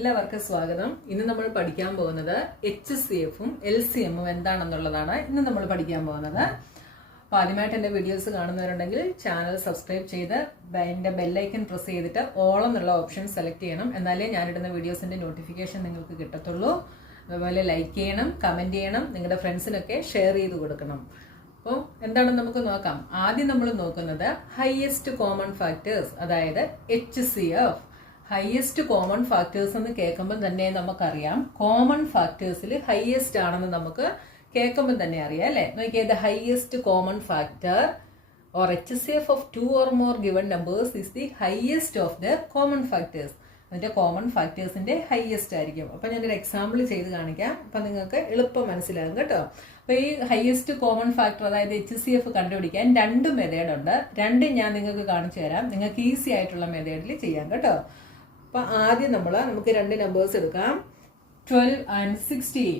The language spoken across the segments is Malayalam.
എല്ലാവർക്കും സ്വാഗതം. ഇന്ന് നമ്മൾ പഠിക്കാൻ പോകുന്നത് HCFും LCMും എന്താണെന്നുള്ളതാണ് ഇന്ന് നമ്മൾ പഠിക്കാൻ പോകുന്നത്. അപ്പോൾ ആദ്യമായിട്ട് എൻ്റെ വീഡിയോസ് കാണുന്നവരുണ്ടെങ്കിൽ ചാനൽ സബ്സ്ക്രൈബ് ചെയ്ത് എൻ്റെ ബെല്ലൈക്കൺ പ്രസ് ചെയ്തിട്ട് ഓൾ എന്നുള്ള ഓപ്ഷൻ സെലക്ട് ചെയ്യണം. എന്നാലേ ഞാനിടുന്ന വീഡിയോസിൻ്റെ നോട്ടിഫിക്കേഷൻ നിങ്ങൾക്ക് കിട്ടത്തുള്ളൂ. അതുപോലെ ലൈക്ക് ചെയ്യണം, കമൻറ്റ് ചെയ്യണം, നിങ്ങളുടെ ഫ്രണ്ട്സിനൊക്കെ ഷെയർ ചെയ്ത് കൊടുക്കണം. അപ്പോൾ എന്താണെന്ന് നമുക്ക് നോക്കാം. ആദ്യം നമ്മൾ നോക്കുന്നത് ഹയസ്റ്റ് കോമൺ ഫാക്ടേഴ്സ്, അതായത് HCF. ഹയസ്റ്റ് കോമൺ ഫാക്ടേഴ്സ് എന്ന് കേൾക്കുമ്പോൾ തന്നെ നമുക്കറിയാം കോമൺ ഫാക്ടേഴ്സിൽ ഹയസ്റ്റ് ആണെന്ന് നമുക്ക് കേൾക്കുമ്പോൾ തന്നെ അറിയാം അല്ലേ. നോക്കിയാൽ the highest common factor or HCF of 2 or more given numbers is the highest of the common factors. അതിൻ്റെ കോമൺ ഫാക്ടേഴ്സിൻ്റെ ഹയസ്റ്റ് ആയിരിക്കും. അപ്പം ഞാനൊരു എക്സാമ്പിൾ ചെയ്ത് കാണിക്കാം, അപ്പം നിങ്ങൾക്ക് എളുപ്പം മനസ്സിലാകും കേട്ടോ. അപ്പോൾ ഈ ഹയസ്റ്റ് കോമൺ ഫാക്ടർ അതായത് HCF കണ്ടുപിടിക്കാൻ രണ്ട് മെത്തേഡ് ഉണ്ട്. രണ്ടും ഞാൻ നിങ്ങൾക്ക് കാണിച്ചു തരാം. നിങ്ങൾക്ക് ഈസി ആയിട്ടുള്ള മെത്തേഡിൽ ചെയ്യാം കേട്ടോ. അപ്പോൾ ആദ്യം നമുക്ക് രണ്ട് നമ്പേഴ്സ് എടുക്കാം, 12 and 16.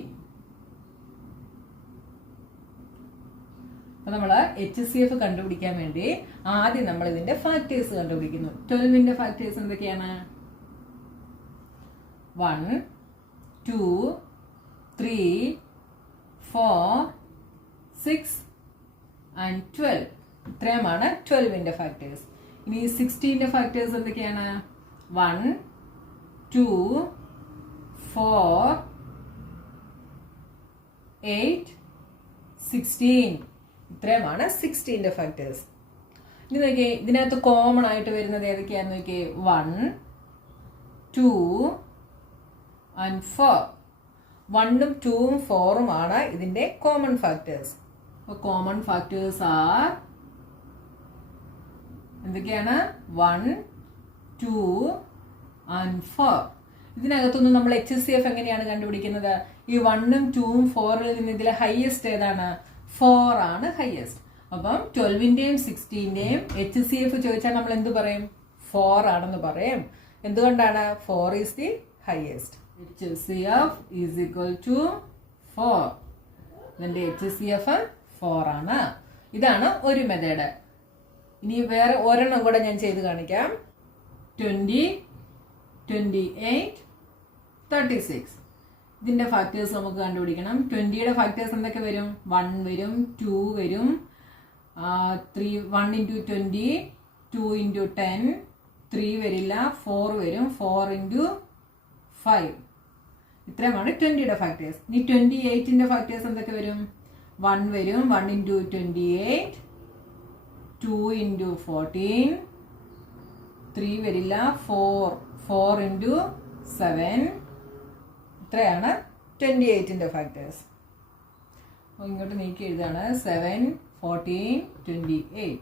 അപ്പോൾ നമ്മൾ HCF കണ്ടുപിടിക്കാൻ വേണ്ടി ആദ്യം നമ്മൾ ഇതിന്റെ ഫാക്ടേഴ്സ് കണ്ടുപിടിക്കുന്നു. 12ന്റെ ഫാക്ടേഴ്സ് എന്തൊക്കെയാണ്? 1, 2, 3, 4, 6 and 12. ഇത്രയുമാണ് 12ന്റെ ഫാക്ടേഴ്സ്. ഇനി 16ന്റെ ഫാക്ടേഴ്സ് എന്തൊക്കെയാണ്? 1, 2, 4, 8, 16. ഇത്രയുമാണ് 16ന്റെ ഫാക്ടേഴ്സ്. ഇനി നോക്കിയേ, ഇതിനകത്ത് കോമൺ ആയിട്ട് വരുന്നത് ഏതൊക്കെയാന്ന് നോക്കിയേ. 1, 2 and 4. 1ഉം 2ഉം 4ഉം ആണ് ഇതിന്റെ കോമൺ ഫാക്ടേഴ്സ്. അപ്പോൾ കോമൺ ഫാക്ടേഴ്സ് ആർ എന്തൊക്കെയാണ്? 1, 2 and 4. ഇതിനകത്തൊന്നും നമ്മൾ HCF എങ്ങനെയാണ് കണ്ടുപിടിക്കുന്നത്? ഈ 1ഉം 2ഉം 4ൽ നിന്ന് ഇതിലെ ഹയസ്റ്റ് ഏതാണ്? 4 ആണ് ഹയസ്റ്റ്. അപ്പം 12ന്റെയും 16ന്റെയും HCF ചോദിച്ചാൽ നമ്മൾ എന്ത് പറയും? 4 ആണെന്ന് പറയും. എന്തുകൊണ്ടാണ്? 4 is the highest. HCF is equal to 4. ഇതിന്റെ HCF 4 ആണ്. ഇതാണ് ഒരു മെത്തേഡ്. ഇനി വേറെ ഒരെണ്ണം കൂടെ ഞാൻ ചെയ്ത് കാണിക്കാം. 20, 28, 36. ഇതിന്റെ ഫാക്ടേഴ്സ് നമുക്ക് കണ്ടുപിടിക്കണം. 20യുടെ ഫാക്ടേഴ്സ് എന്തൊക്കെ വരും? 1 വരും, 2 വരും, 1 into 20, 2 into 10, 3 വരില്ല, 4 വരും, 4 into 5. ഇത്രയുമാണ് 20യുടെ ഫാക്ടേഴ്സ്. ഇനി 28ന്റെ ഫാക്ടേഴ്സ് എന്തൊക്കെ വരും? 1 വരും, 1 into 28, 2 into 14, 3 വരില്ല, 4 into 7. ഇത്രയാണ് 28ന്റെ ഫാക്ടേഴ്സ്. ഇങ്ങോട്ട് നീക്കി എഴുതാണ്. 7, 14, 28.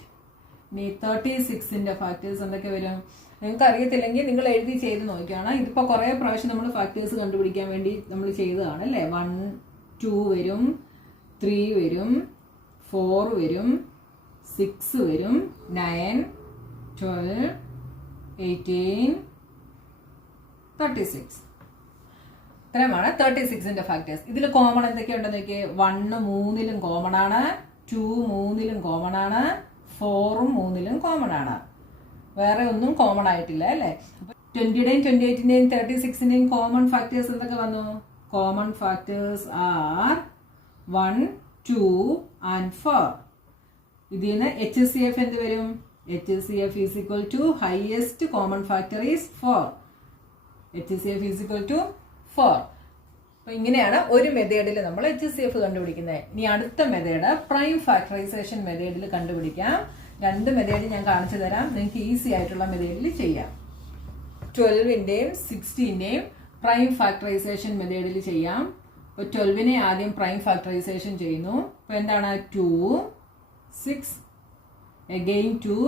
ഇനി 36ന്റെ ഫാക്ടേഴ്സ് എന്തൊക്കെ വരും? നിങ്ങൾക്ക് അറിയത്തില്ലെങ്കിൽ നിങ്ങൾ എഴുതി ചെയ്ത് നോക്കിയാണ്. ഇതിപ്പോൾ കുറേ പ്രാവശ്യം നമ്മൾ ഫാക്ടേഴ്സ് കണ്ടുപിടിക്കാൻ വേണ്ടി നമ്മൾ ചെയ്തതാണ് അല്ലേ. 1, 2 വരും, 3 വരും, 4 വരും, 6 വരും, 9, 12, 18, 36. ഇത്രയുമാണ് 36ന്റെ ഫാക്ടേഴ്സ്. ഇതിൽ കോമൺ എന്തൊക്കെയുണ്ടെന്ന് നോക്കിയേ. 1 3ലും കോമൺ ആണ്, 2 3ലും കോമൺ ആണ്, 4ഉം 3ലും കോമൺ ആണ്. വേറെ ഒന്നും കോമൺ ആയിട്ടില്ല അല്ലേ. 20യുടെയും 28ന്റെയും 36ന്റെയും കോമൺ ഫാക്ടേഴ്സ് എന്തൊക്കെ വന്നു? Common factors R 1, 2 and 4. ഇതിൽ നിന്ന് HCF എന്ത് വരും? HCF is equal to highest common factor is 4. HCF is equal to 4. അപ്പോൾ ഇങ്ങനെയാണ് ഒരു മെത്തേഡിൽ നമ്മൾ HCF കണ്ടുപിടിക്കുന്നത്. ഇനി അടുത്ത മെത്തേഡ് പ്രൈം ഫാക്ടറൈസേഷൻ മെത്തേഡിൽ കണ്ടുപിടിക്കാം. രണ്ട് മെത്തേഡ് ഞാൻ കാണിച്ചു തരാം. നിങ്ങൾക്ക് ഈസി ആയിട്ടുള്ള മെത്തേഡിൽ ചെയ്യാം. 12ന്റെയും 16ന്റെയും പ്രൈം ഫാക്ടറൈസേഷൻ മെത്തേഡിൽ ചെയ്യാം. അപ്പോൾ 12നെ ആദ്യം പ്രൈം ഫാക്ടറൈസേഷൻ ചെയ്യുന്നു. അപ്പോൾ എന്താണ്? 2, 6, again 2,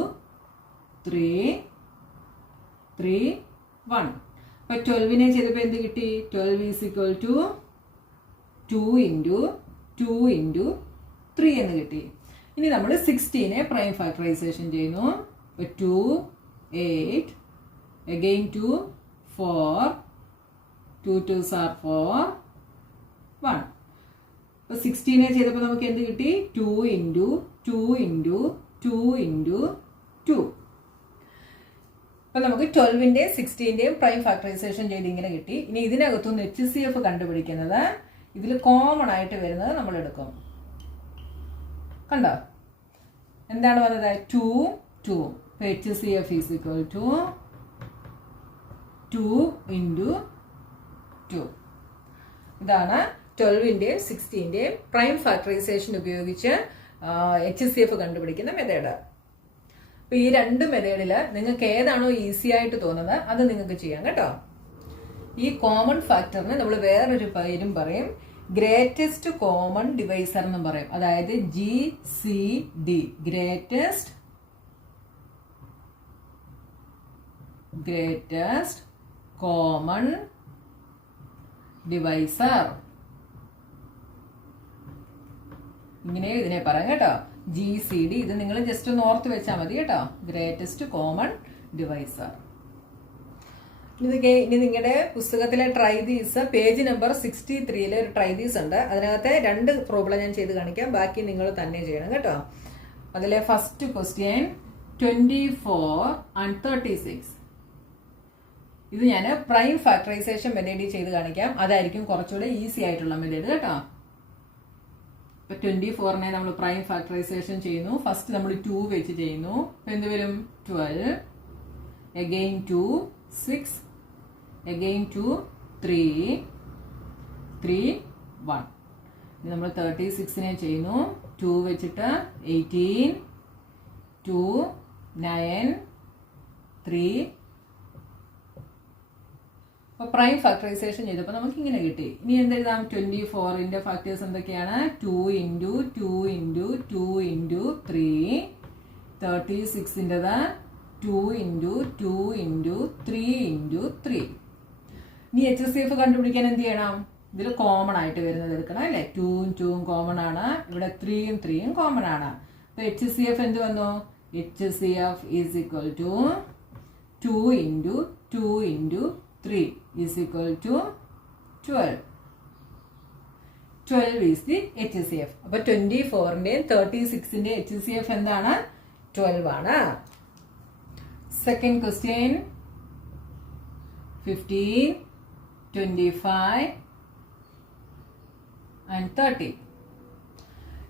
3, 3, 1. അപ്പോൾ 12നെ ചെയ്തപ്പോൾ എന്ത് കിട്ടി? 12 is equal to 2 into 2 into 3 എന്ന് കിട്ടി. ഇനി നമ്മൾ 16നെ പ്രൈം ഫാക്ടറൈസേഷൻ ചെയ്യുന്നു. അപ്പോൾ 2, 8, again 2, 4, 2 2s are 4, 1. അപ്പോൾ 16നെ ചെയ്തപ്പോൾ നമുക്ക് എന്ത് കിട്ടി? 2 into 2 into 2 into 2. അപ്പം നമുക്ക് 12-ന്റെയും 16-ന്റെയും പ്രൈം ഫാക്ടറൈസേഷൻ ചെയ്ത് ഇങ്ങനെ കിട്ടി. ഇനി ഇതിനകത്തുനിന്ന് HCF കണ്ടുപിടിക്കുന്നത് ഇതിൽ കോമൺ ആയിട്ട് വരുന്നത് നമ്മൾ എടുക്കും. കണ്ടോ എന്താണ് വന്നത്? 2 2. അപ്പോൾ HCF ഈസ് ഈക്വൽ ടു 2 × 2. ഇതാണ് 12-ന്റെയും 16-ന്റെയും പ്രൈം ഫാക്ടറൈസേഷൻ ഉപയോഗിച്ച് HCF കണ്ടുപിടിക്കുന്ന മെത്തേഡ്. അപ്പോൾ ഈ രണ്ട് മെത്തേഡിൽ നിങ്ങൾക്ക് ഏതാണോ ഈസി ആയിട്ട് തോന്നുന്നത് അത് നിങ്ങൾക്ക് ചെയ്യാം കേട്ടോ. ഈ കോമൺ ഫാക്ടറിന് നമ്മൾ വേറൊരു പേരും പറയും, ഗ്രേറ്റസ്റ്റ് കോമൺ ഡിവൈസർ എന്നും പറയും. അതായത് GCD, ഗ്രേറ്റസ്റ്റ് കോമൺ ഡിവൈസർ, ഇങ്ങനെ ഇതിനെ പറയാം കേട്ടോ. GCD, ഇത് നിങ്ങൾ ജസ്റ്റ് ഒന്ന് ഓർത്ത് വെച്ചാൽ മതി കേട്ടോ. Greatest common divisor. ഇനി നിങ്ങളുടെ പുസ്തകത്തിലെ ട്രൈ ദീസ് പേജ് നമ്പർ 63 ഒരു ട്രൈ ദീസ് ഉണ്ട്. അതിനകത്തെ 2 പ്രോബ്ലം ഞാൻ ചെയ്ത് കാണിക്കാം, ബാക്കി നിങ്ങൾ തന്നെ ചെയ്യണം കേട്ടോ. അതിലെ ഫസ്റ്റ് ക്വസ്റ്റ്യൻ 24 and 36. ഇത് ഞാൻ പ്രൈം ഫാക്ടറൈസേഷൻ മെത്തേഡ് ചെയ്ത് കാണിക്കാം. അതായിരിക്കും കുറച്ചുകൂടെ ഈസി ആയിട്ടുള്ള മെത്തേഡ് കേട്ടോ. ഇപ്പൊ 24-നെ നമ്മൾ പ്രൈം ഫാക്ടറൈസേഷൻ ചെയ്യുന്നു. ഫസ്റ്റ് നമ്മൾ 2 വെച്ച് ചെയ്യുന്നു. അപ്പൊ എന്ത് വരും? 12, again 2, 6, again 2, 3, 3, 1. ഇനി നമ്മൾ 36-നെ ചെയ്യുന്നു. 2 വെച്ചിട്ട് 18, 2, 9, 3. അപ്പോൾ പ്രൈം ഫാക്ടറൈസേഷൻ ചെയ്തപ്പോൾ നമുക്ക് ഇങ്ങനെ കിട്ടി. ഇനി എന്തെഴുതാം? 24-ന്റെ ഫാക്ടേഴ്സ് എന്തൊക്കെയാണ്? 2 × 2 × 2 × 3. 36-ൻ്റെത് 2 × 2 × 3 × 3. ഇനി HCF കണ്ടുപിടിക്കാൻ എന്ത് ചെയ്യണം? ഇതിൽ കോമൺ ആയിട്ട് വരുന്നത് എടുക്കണം അല്ലേ? 2-ഉം 2-ഉം കോമൺ ആണ്, ഇവിടെ 3-ഉം 3-ഉം കോമൺ ആണ്. അപ്പോൾ HCF എന്ത് വന്നു? HCF is equal to 2 × 2 × 3 is equal to 12. 12 is the HCF. അപ്പോൾ 24-ന്റെയും 36-ന്റെയും HCF എന്താണ്? 12 ആണ്. Second question 15, 25 and 30.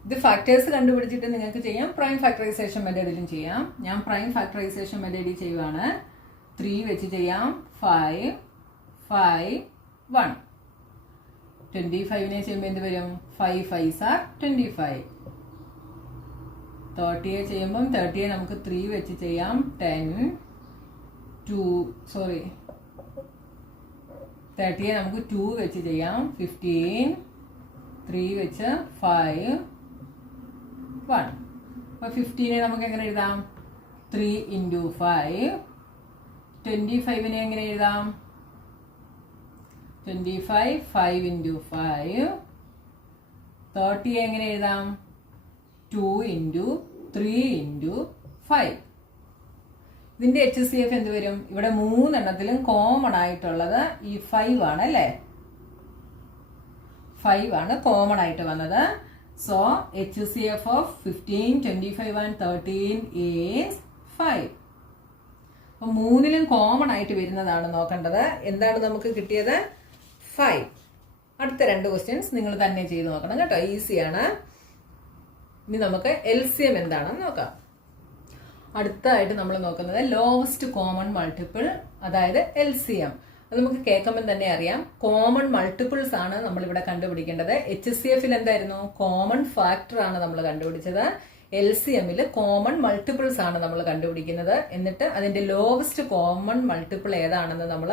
ഇത് ഫാക്ടേഴ്സ് കണ്ടുപിടിച്ചിട്ട് നിങ്ങൾക്ക് ചെയ്യാം, പ്രൈം ഫാക്ടറൈസേഷൻ മെത്തേഡിലും ചെയ്യാം. ഞാൻ പ്രൈം ഫാക്ടറൈസേഷൻ മെത്തേഡിൽ ചെയ്യുവാണ്. 3 വെച്ച് ചെയ്യാം. 5, 5, 1. 25-നെ ചെയ്യുമ്പോൾ എന്ത് വരും? 5 5s are 25. 30-യെ ചെയ്യുമ്പം 30-യെ നമുക്ക് 3 വെച്ച് ചെയ്യാം. 10, 30-യെ നമുക്ക് 2 വെച്ച് ചെയ്യാം. 15, 3 വെച്ച് 5, 1. അപ്പോൾ 15-നെ നമുക്ക് എങ്ങനെ എഴുതാം? 3 × 5. 25-നെ എങ്ങനെ എഴുതാം? 25, 5 × 5. 30 എങ്ങനെ എഴുതാം? 2 × 3 × 5. ഇതിന്റെ HCF എന്ത് വരും? ഇവിടെ 3 എണ്ണത്തിലും കോമൺ ആയിട്ടുള്ളത് ഈ 5 ആണ് അല്ലേ? 5 ആണ് കോമൺ ആയിട്ട് വന്നത്. So HCF of 15, 25 and 13 is 5. അപ്പോൾ 3-ലും കോമൺ ആയിട്ട് വരുന്നതാണ് നോക്കേണ്ടത്. എന്താണ് നമുക്ക് കിട്ടിയത്? 5. അടുത്ത 2 ക്വസ്റ്റ്യൻസ് നിങ്ങൾ തന്നെ ചെയ്ത് നോക്കണം കേട്ടോ, ഈസിയാണ്. ഇനി നമുക്ക് LCM എന്താണെന്ന് നോക്കാം. അടുത്തതായിട്ട് നമ്മൾ നോക്കുന്നത് ലോവസ്റ്റ് കോമൺ മൾട്ടിപ്പിൾ, അതായത് LCM. അത് നമുക്ക് കേൾക്കുമ്പോൾ തന്നെ അറിയാം, കോമൺ മൾട്ടിപ്പിൾസ് ആണ് നമ്മളിവിടെ കണ്ടുപിടിക്കേണ്ടത്. HCF-ൽ എന്തായിരുന്നു? കോമൺ ഫാക്ടർ ആണ് നമ്മൾ കണ്ടുപിടിച്ചത്. LCM-ൽ കോമൺ മൾട്ടിപ്പിൾസ് ആണ് നമ്മൾ കണ്ടുപിടിക്കുന്നത്. എന്നിട്ട് അതിന്റെ ലോവസ്റ്റ് കോമൺ മൾട്ടിപ്പിൾ ഏതാണെന്ന് നമ്മൾ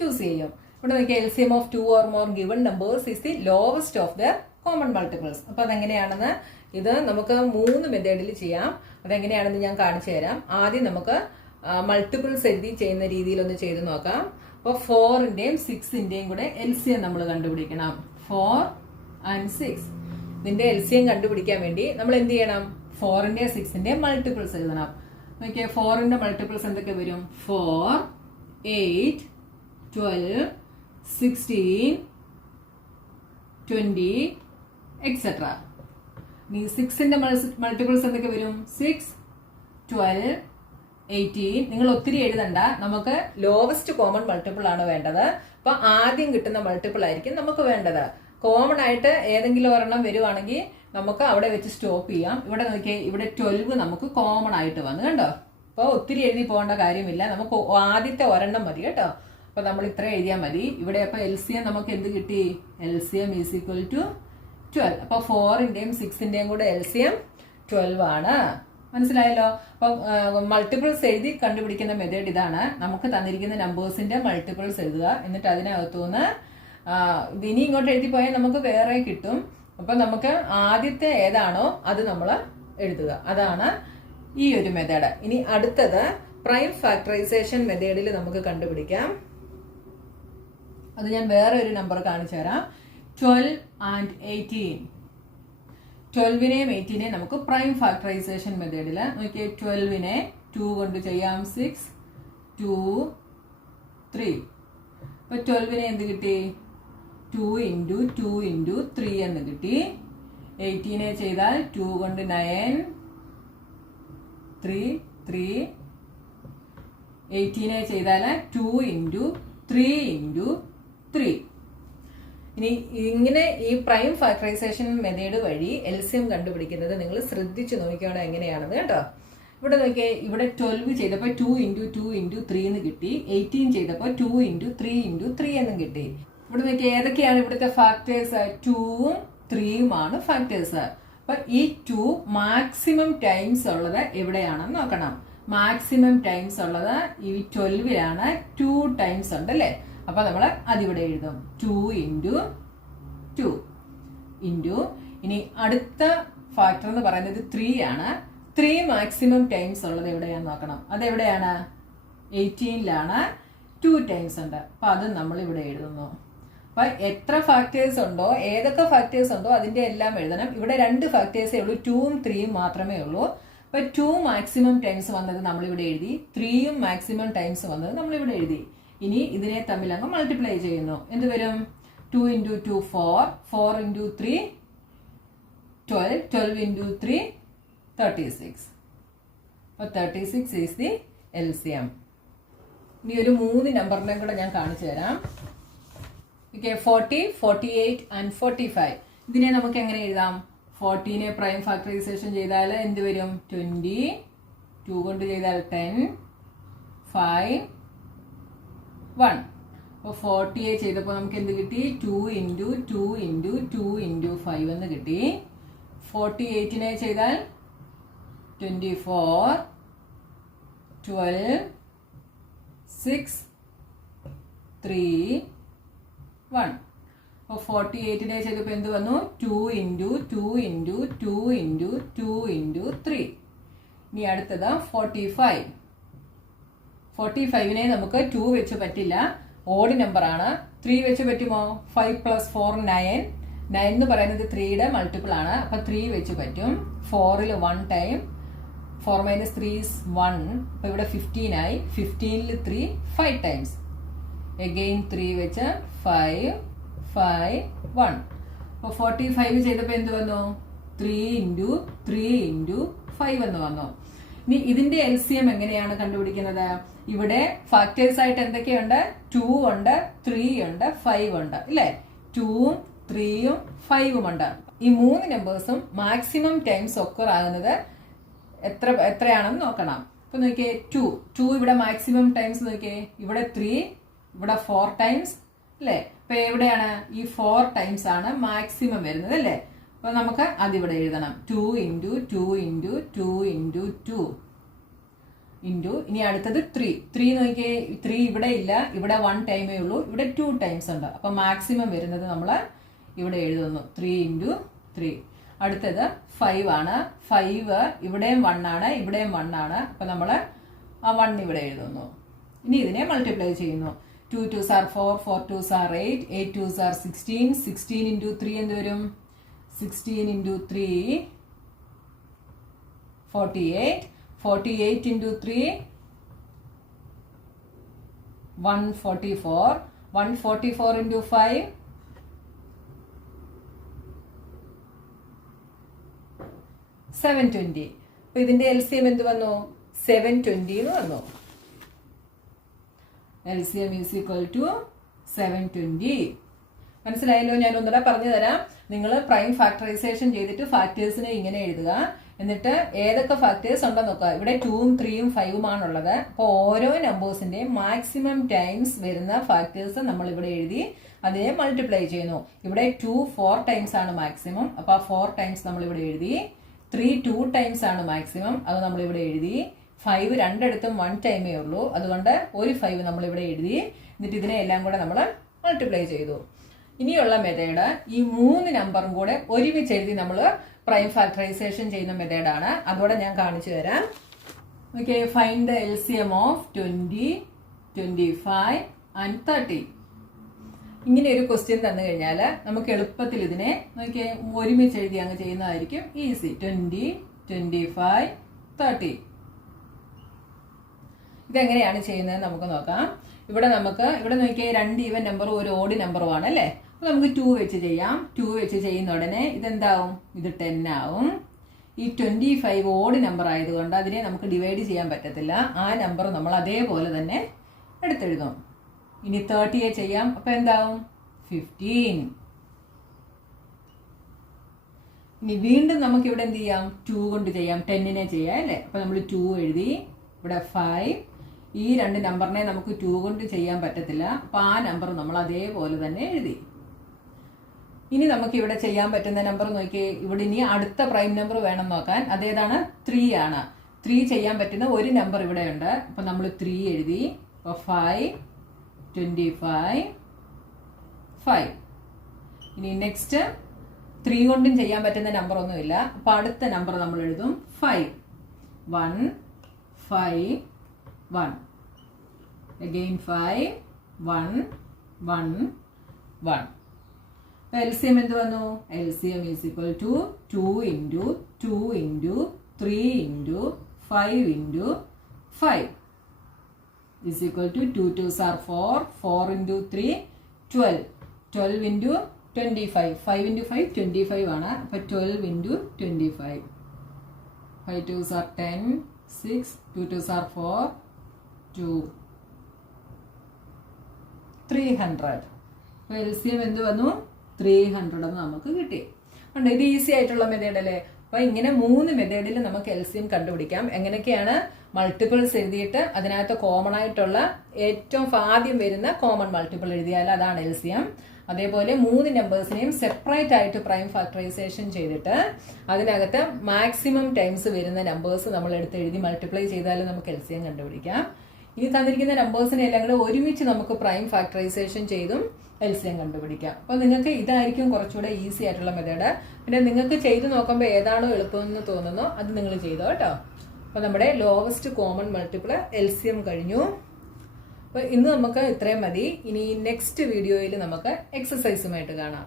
ചൂസ് ചെയ്യും. ഇവിടെ നോക്കിയാൽ LCM of 2 or more given numbers is the lowest of the common multiples. അപ്പോൾ അതെങ്ങനെയാണെന്ന് ഇത് നമുക്ക് 3 മെത്തേഡിൽ ചെയ്യാം. അതെങ്ങനെയാണെന്ന് ഞാൻ കാണിച്ചു തരാം. ആദ്യം നമുക്ക് മൾട്ടിപ്പിൾസ് എഴുതി ചെയ്യുന്ന രീതിയിലൊന്ന് ചെയ്ത് നോക്കാം. അപ്പോൾ 4-ന്റെയും 6-ന്റെയും കൂടെ LCM നമ്മൾ കണ്ടുപിടിക്കണം. 4 and 6. ഇതിന്റെ LCM കണ്ടുപിടിക്കാൻ വേണ്ടി നമ്മൾ എന്ത് ചെയ്യണം? 4-ന്റെയും 6-ന്റെയും മൾട്ടിപ്പിൾസ് എഴുതണം. നോക്കിയാൽ 4-ന്റെ മൾട്ടിപ്പിൾസ് എന്തൊക്കെ വരും? 4, 8, 12, 16, 20, etc. ഇനി 6-ന്റെ മൾട്ടിപ്പിൾസ് എന്തൊക്കെ വരും? 6, 12, 18. നിങ്ങൾ ഒത്തിരി എഴുതണ്ട, നമുക്ക് ലോവസ്റ്റ് കോമൺ മൾട്ടിപ്പിൾ ആണ് വേണ്ടത്. അപ്പൊ ആദ്യം കിട്ടുന്ന മൾട്ടിപ്പിൾ ആയിരിക്കും നമുക്ക് വേണ്ടത്. കോമൺ ആയിട്ട് ഏതെങ്കിലും ഒരെണ്ണം വരുവാണെങ്കിൽ നമുക്ക് അവിടെ വെച്ച് സ്റ്റോപ്പ് ചെയ്യാം. ഇവിടെ നോക്കിയേ, ഇവിടെ 12 നമുക്ക് കോമൺ ആയിട്ട് വന്നു കണ്ടോ. അപ്പോൾ ഒത്തിരി എഴുതി പോകേണ്ട കാര്യമില്ല, നമുക്ക് ആദ്യത്തെ ഒരെണ്ണം മതി കേട്ടോ. അപ്പൊ നമ്മൾ ഇത്ര എഴുതിയാൽ മതി. ഇവിടെ അപ്പൊ LCM നമുക്ക് എന്ത് കിട്ടി? LCM is equal to 12. അപ്പൊ 4ന്റെയും 6ന്റെയും കൂടെ LCM 12 ആണ്. മനസ്സിലായല്ലോ. അപ്പം മൾട്ടിപ്പിൾസ് എഴുതി കണ്ടുപിടിക്കുന്ന മെത്തേഡ് ഇതാണ്. നമുക്ക് തന്നിരിക്കുന്ന നമ്പേഴ്സിന്റെ മൾട്ടിപ്പിൾസ് എഴുതുക, എന്നിട്ട് അതിനകത്തുനിന്ന് ഇനി ഇങ്ങോട്ട് എഴുതി പോയാൽ നമുക്ക് വേറെ കിട്ടും. അപ്പൊ നമുക്ക് ആദ്യത്തെ ഏതാണോ അത് നമ്മൾ എഴുതുക. അതാണ് ഈ ഒരു മെത്തേഡ്. ഇനി അടുത്തത് പ്രൈം ഫാക്ടറൈസേഷൻ മെത്തേഡിൽ നമുക്ക് കണ്ടുപിടിക്കാം. അത് ഞാൻ വേറെ ഒരു നമ്പർ കാണിച്ചു തരാം. 12 and 18. 12നെയും 18നെയും നമുക്ക് പ്രൈം ഫാക്ടറൈസേഷൻ മെത്തേഡിൽ നോക്കിയേ. 12നെ 2 കൊണ്ട് ചെയ്യാം. 6, 2, 3. അപ്പൊ 12നെ എന്ത് കിട്ടി? 2 into 2 into 3 എന്ന് കിട്ടി. 18നെ ചെയ്താൽ 2 കൊണ്ട് 9, 3, 3. 18നെ ചെയ്താൽ 2 into 3 into 3. ഇനി ഇങ്ങനെ ഈ പ്രൈം ഫാക്ടറൈസേഷൻ മെത്തേഡ് വഴി LCM കണ്ടുപിടിക്കുന്നത് നിങ്ങൾ ശ്രദ്ധിച്ചു നോക്കിയോടെ എങ്ങനെയാണെന്ന് കേട്ടോ. ഇവിടെ നോക്കിയേ, ഇവിടെ 12 ചെയ്തപ്പോൾ 2 into 2 into 3 എന്ന് കിട്ടി. 18 ചെയ്തപ്പോൾ 2 into 3 into 3 എന്നും കിട്ടി. ഇവിടെ നോക്കിയേ, ഏതൊക്കെയാണ് ഇവിടുത്തെ ഫാക്ടേഴ്സ്? 2ഉം 3ഉം ആണ് ഫാക്ടേഴ്സ്. അപ്പൊ ഈ 2 മാക്സിമം ടൈംസ് ഉള്ളത് എവിടെയാണെന്ന് നോക്കണം. മാക്സിമം ടൈംസ് ഉള്ളത് ഈ 12ലാണ്. 2 ടൈംസ് ഉണ്ട് അല്ലേ. അപ്പൊ നമ്മൾ അതിവിടെ എഴുതും. 2 into 2 into. ഇനി അടുത്ത ഫാക്ടർ എന്ന് പറയുന്നത് 3 ആണ്. 3 മാക്സിമം ടൈംസ് ഉള്ളത് എവിടെയാന്ന് നോക്കണം. അതെവിടെയാണ്? 18ലാണ്. 2 ടൈംസ് ഉണ്ട്. അപ്പൊ അത് നമ്മൾ ഇവിടെ എഴുതുന്നു. അപ്പൊ എത്ര ഫാക്ടേഴ്സ് ഉണ്ടോ, ഏതൊക്കെ ഫാക്ടേഴ്സ് ഉണ്ടോ അതിന്റെ എല്ലാം എഴുതണം. ഇവിടെ 2 ഫാക്ടേഴ്സേ ഉള്ളൂ, 2ഉം 3ഉം മാത്രമേ ഉള്ളൂ. അപ്പൊ 2 മാക്സിമം ടൈംസ് വന്നത് നമ്മളിവിടെ എഴുതി. 3ഉം മാക്സിമം ടൈംസ് വന്നത് നമ്മളിവിടെ എഴുതി. ഇനി ഇതിനെ തമ്മിൽ അങ്ങ് മൾട്ടിപ്ലൈ ചെയ്യുന്നു. എന്ത് വരും? 2 into 2 4, 4 into 3 12, 12 into 3 36. അപ്പോൾ 36 is the LCM. ഇനി ഒരു 3 നമ്പറിനെ കൂടെ ഞാൻ കാണിച്ചു തരാം. Okay, 40, 48 and 45. ഇതിനെ നമുക്ക് എങ്ങനെ എഴുതാം? 40നെ പ്രൈം ഫാക്ടറൈസേഷൻ ചെയ്താൽ എന്ത് വരും? 20, 2 കൊണ്ട് ചെയ്താൽ 10, 5, 1. അപ്പോൾ 40 ചെയ്തപ്പോൾ നമുക്ക് എന്ത് കിട്ടി? 2 into 2 into 2 into 5 എന്ന് കിട്ടി. 48നെ ചെയ്താൽ 24, 12, 6, 3, 1. അപ്പോൾ 48നെ ചെയ്തപ്പോൾ എന്ത് വന്നു? 2 into 2 into 2 into 2 into 3. ഇനി അടുത്തത് 45. 45നെ നമുക്ക് 2 വെച്ച് പറ്റില്ല, ഓഡ് നമ്പർ ആണ്. 3 വെച്ച് പറ്റുമോ? 5 + 4 9. 9 എന്ന് പറയുന്നത് 3യുടെ മൾട്ടിപ്പിൾ ആണ്. അപ്പൊ 3 വെച്ച് പറ്റും. 4ൽ 1 ടൈം. 4 - 3 is 1. അപ്പൊ ഇവിടെ 15 ആയി. 15ൽ 3 5 ടൈംസ്. അഗെയിൻ 3 വെച്ച് 5, 5, 1. അപ്പൊ 45 ചെയ്തപ്പോൾ എന്ത് വന്നു? 3 into 3 into 5 എന്ന് വന്നു. ഇനി ഇതിന്റെ LCM എങ്ങനെയാണ് കണ്ടുപിടിക്കുന്നത്? ഇവിടെ ഫാക്ടേഴ്സ് ആയിട്ട് എന്തൊക്കെയുണ്ട്? 2 ഉണ്ട്, 3 ഉണ്ട്, 5 ഉണ്ട് ഇല്ലേ? 2ഉം 3ഉം 5ഉം ഉണ്ട്. ഈ 3 നമ്പേഴ്സും മാക്സിമം ടൈംസ് ഒക്കർ ആകുന്നത് എത്രയാണെന്ന് നോക്കണം. ഇപ്പൊ നോക്കിയേ, 2 ഇവിടെ മാക്സിമം ടൈംസ് നോക്കിയേ. ഇവിടെ 3, ഇവിടെ 4 ടൈംസ് അല്ലേ. അപ്പൊ എവിടെയാണ്? ഈ 4 ടൈംസ് ആണ് മാക്സിമം വരുന്നത് അല്ലേ. അപ്പൊ നമുക്ക് അതിവിടെ എഴുതണം. 2 into 2 into 2 into 2 into. ഇനി അടുത്തത് 3 നോക്കിയേ. 3 ഇവിടെ ഇല്ല, ഇവിടെ 1 ടൈമേ ഉള്ളൂ, ഇവിടെ 2 ടൈംസ് ഉണ്ട്. അപ്പൊ മാക്സിമം വരുന്നത് നമ്മൾ ഇവിടെ എഴുതുന്നു. 3 into 3. അടുത്തത് 5 ആണ്. 5 ഇവിടെയും 1 ആണ്, ഇവിടെയും 1 ആണ്. അപ്പൊ നമ്മൾ ആ 1 ഇവിടെ എഴുതുന്നു. ഇനി ഇതിനെ മൾട്ടിപ്ലൈ ചെയ്യുന്നു. 2 2s are 4, 4 2s are 8, 8 2s are 16. 16 into 3 എന്ത് വരും? 16 into 3 48. 48 into 3 144. 144 into 5 720. അപ്പൊ ഇതിന്റെ LCM എന്ത് വന്നു? 720 എന്ന് വന്നു. LCM is equal to 720. മനസ്സിലായല്ലോ? ഞാൻ ഒന്നുകൂടെ പറഞ്ഞു തരാം. നിങ്ങൾ പ്രൈം ഫാക്ടറൈസേഷൻ ചെയ്തിട്ട് ഫാക്ടേഴ്സിനെ ഇങ്ങനെ എഴുതുക. എന്നിട്ട് ഏതൊക്കെ ഫാക്ടേഴ്സ് ഉണ്ടെന്ന് നോക്കുക. ഇവിടെ 2ഉം 3ഉം 5ഉം ആണുള്ളത്. അപ്പോൾ ഓരോ നമ്പേഴ്സിന്റെ മാക്സിമം ടൈംസ് വരുന്ന ഫാക്ടേഴ്സ് നമ്മൾ ഇവിടെ എഴുതി അതിനെ മൾട്ടിപ്ലൈ ചെയ്യുന്നു. ഇവിടെ 2 4 ടൈംസ് ആണ് മാക്സിമം. അപ്പോൾ 4 ടൈംസ് നമ്മൾ ഇവിടെ എഴുതി. 3 2 ടൈംസ് ആണ് മാക്സിമം. അത് നമ്മൾ ഇവിടെ എഴുതി. 5 രണ്ടിടത്തും 1 ടൈമേ ഉള്ളൂ. അതുകൊണ്ട് ഒരു 5 നമ്മൾ ഇവിടെ എഴുതി. എന്നിട്ട് ഇതിനെ എല്ലാം കൂടെ നമ്മൾ മൾട്ടിപ്ലൈ ചെയ്തു. ഇനിയുള്ള മെത്തേഡ് ഈ 3 നമ്പറും കൂടെ ഒരുമിച്ച് എഴുതി നമ്മൾ പ്രൈം ഫാക്ടറൈസേഷൻ ചെയ്യുന്ന മെത്തേഡാണ്. അതോടെ ഞാൻ കാണിച്ചു തരാം. Okay, find the LCM of 20, 25 and 30. ഇങ്ങനെ ഒരു ക്വസ്റ്റ്യൻ തന്നു കഴിഞ്ഞാൽ നമുക്ക് എളുപ്പത്തിൽ ഇതിനെ നോക്കിയാൽ ഒരുമിച്ച് എഴുതി അങ്ങ് ചെയ്യുന്നതായിരിക്കും ഈസി. 20, 25, 30. ഇതെങ്ങനെയാണ് ചെയ്യുന്നത് നമുക്ക് നോക്കാം. ഇവിടെ നോക്കിയാൽ 2 ഈവൻ നമ്പറും ഒരു ഓഡ് നമ്പറുമാണ് അല്ലേ. അപ്പോൾ നമുക്ക് 2 വെച്ച് ചെയ്യാം. 2 വെച്ച് ചെയ്യുന്ന ഉടനെ ഇതെന്താവും? ഇത് 10 ആവും. ഈ 25 ഓഡ് നമ്പർ ആയതുകൊണ്ട് അതിനെ നമുക്ക് ഡിവൈഡ് ചെയ്യാൻ പറ്റത്തില്ല. ആ നമ്പർ നമ്മൾ അതേപോലെ തന്നെ എടുത്തെഴുതും. ഇനി 30യെ ചെയ്യാം. അപ്പോൾ എന്താവും? 15. ഇനി വീണ്ടും നമുക്ക് ഇവിടെ എന്ത് ചെയ്യാം? 2 കൊണ്ട് ചെയ്യാം. 10നെ ചെയ്യാം അല്ലേ. അപ്പോൾ നമ്മൾ 2 എഴുതി. ഇവിടെ 5. ഈ 2 നമ്പറിനെ നമുക്ക് 2 കൊണ്ട് ചെയ്യാൻ പറ്റത്തില്ല. അപ്പോൾ ആ നമ്പർ നമ്മൾ അതേപോലെ തന്നെ എഴുതി. ഇനി നമുക്ക് ഇവിടെ ചെയ്യാൻ പറ്റുന്ന നമ്പർ നോക്കി. ഇവിടെ ഇനി അടുത്ത പ്രൈം നമ്പർ വേണം നോക്കാൻ. അതേതാണ്? 3 ആണ്. 3 ചെയ്യാൻ പറ്റുന്ന ഒരു നമ്പർ ഇവിടെ ഉണ്ട്. അപ്പോൾ നമ്മൾ 3 എഴുതി. അപ്പോൾ 5, 25, 5. ഇനി നെക്സ്റ്റ് 3 കൊണ്ടും ചെയ്യാൻ പറ്റുന്ന നമ്പർ ഒന്നുമില്ല. അപ്പോൾ അടുത്ത നമ്പർ നമ്മൾ എഴുതും 5. 1, 5, 1. Again 5, 1, 1, 1. LCM എന്ത് വന്നു? LCM is equal to 2 into 2 into 3 into 5 into 5 is equal to 2 2s are 4, 4 into 3 12, 12 into 25, 5 into 5 25 ആണ്. അപ്പോൾ 12 into 25, 5 2s are 10, 6, 2 2s are 4, 2, 300. അപ്പോൾ LCM എന്ത് വന്നു? 300 എന്ന് നമുക്ക് കിട്ടി. ഉണ്ട്, ഇത് ഈസി ആയിട്ടുള്ള മെത്തേഡ് അല്ലേ. അപ്പോൾ ഇങ്ങനെ 3 മെത്തേഡിൽ നമുക്ക് LCM കണ്ടുപിടിക്കാം. എങ്ങനെയൊക്കെയാണ്? മൾട്ടിപ്പിൾസ് എഴുതിയിട്ട് അതിനകത്ത് കോമൺ ആയിട്ടുള്ള ഏറ്റവും ആദ്യം വരുന്ന കോമൺ മൾട്ടിപ്പിൾ എഴുതിയാൽ അതാണ് LCM. അതേപോലെ 3 നമ്പേഴ്സിനെയും സെപ്പറേറ്റ് ആയിട്ട് പ്രൈം ഫാക്ടറൈസേഷൻ ചെയ്തിട്ട് അതിനകത്ത് മാക്സിമം ടൈംസ് വരുന്ന നമ്പേഴ്സ് നമ്മൾ എടുത്ത് എഴുതി മൾട്ടിപ്ലൈ ചെയ്താൽ നമുക്ക് LCM കണ്ടുപിടിക്കാം. ഇനി തന്നിരിക്കുന്ന നമ്പേഴ്സിനെ എല്ലാം കൂടെ ഒരുമിച്ച് നമുക്ക് പ്രൈം ഫാക്ടറൈസേഷൻ ചെയ്തും LCM കണ്ടുപിടിക്കാം. അപ്പോൾ നിങ്ങൾക്ക് ഇതായിരിക്കും കുറച്ചുകൂടെ ഈസി ആയിട്ടുള്ള മെത്തേഡ്. പിന്നെ നിങ്ങൾക്ക് ചെയ്ത് നോക്കുമ്പോൾ ഏതാണോ എളുപ്പമെന്ന് തോന്നുന്നോ അത് നിങ്ങൾ ചെയ്തോ കേട്ടോ. അപ്പോൾ നമ്മുടെ ലോവസ്റ്റ് കോമൺ മൾട്ടിപ്പിൾ LCM കഴിഞ്ഞു. അപ്പോൾ ഇന്ന് നമുക്ക് ഇത്രയും മതി. ഇനി നെക്സ്റ്റ് വീഡിയോയിൽ നമുക്ക് എക്സസൈസുമായിട്ട് കാണാം.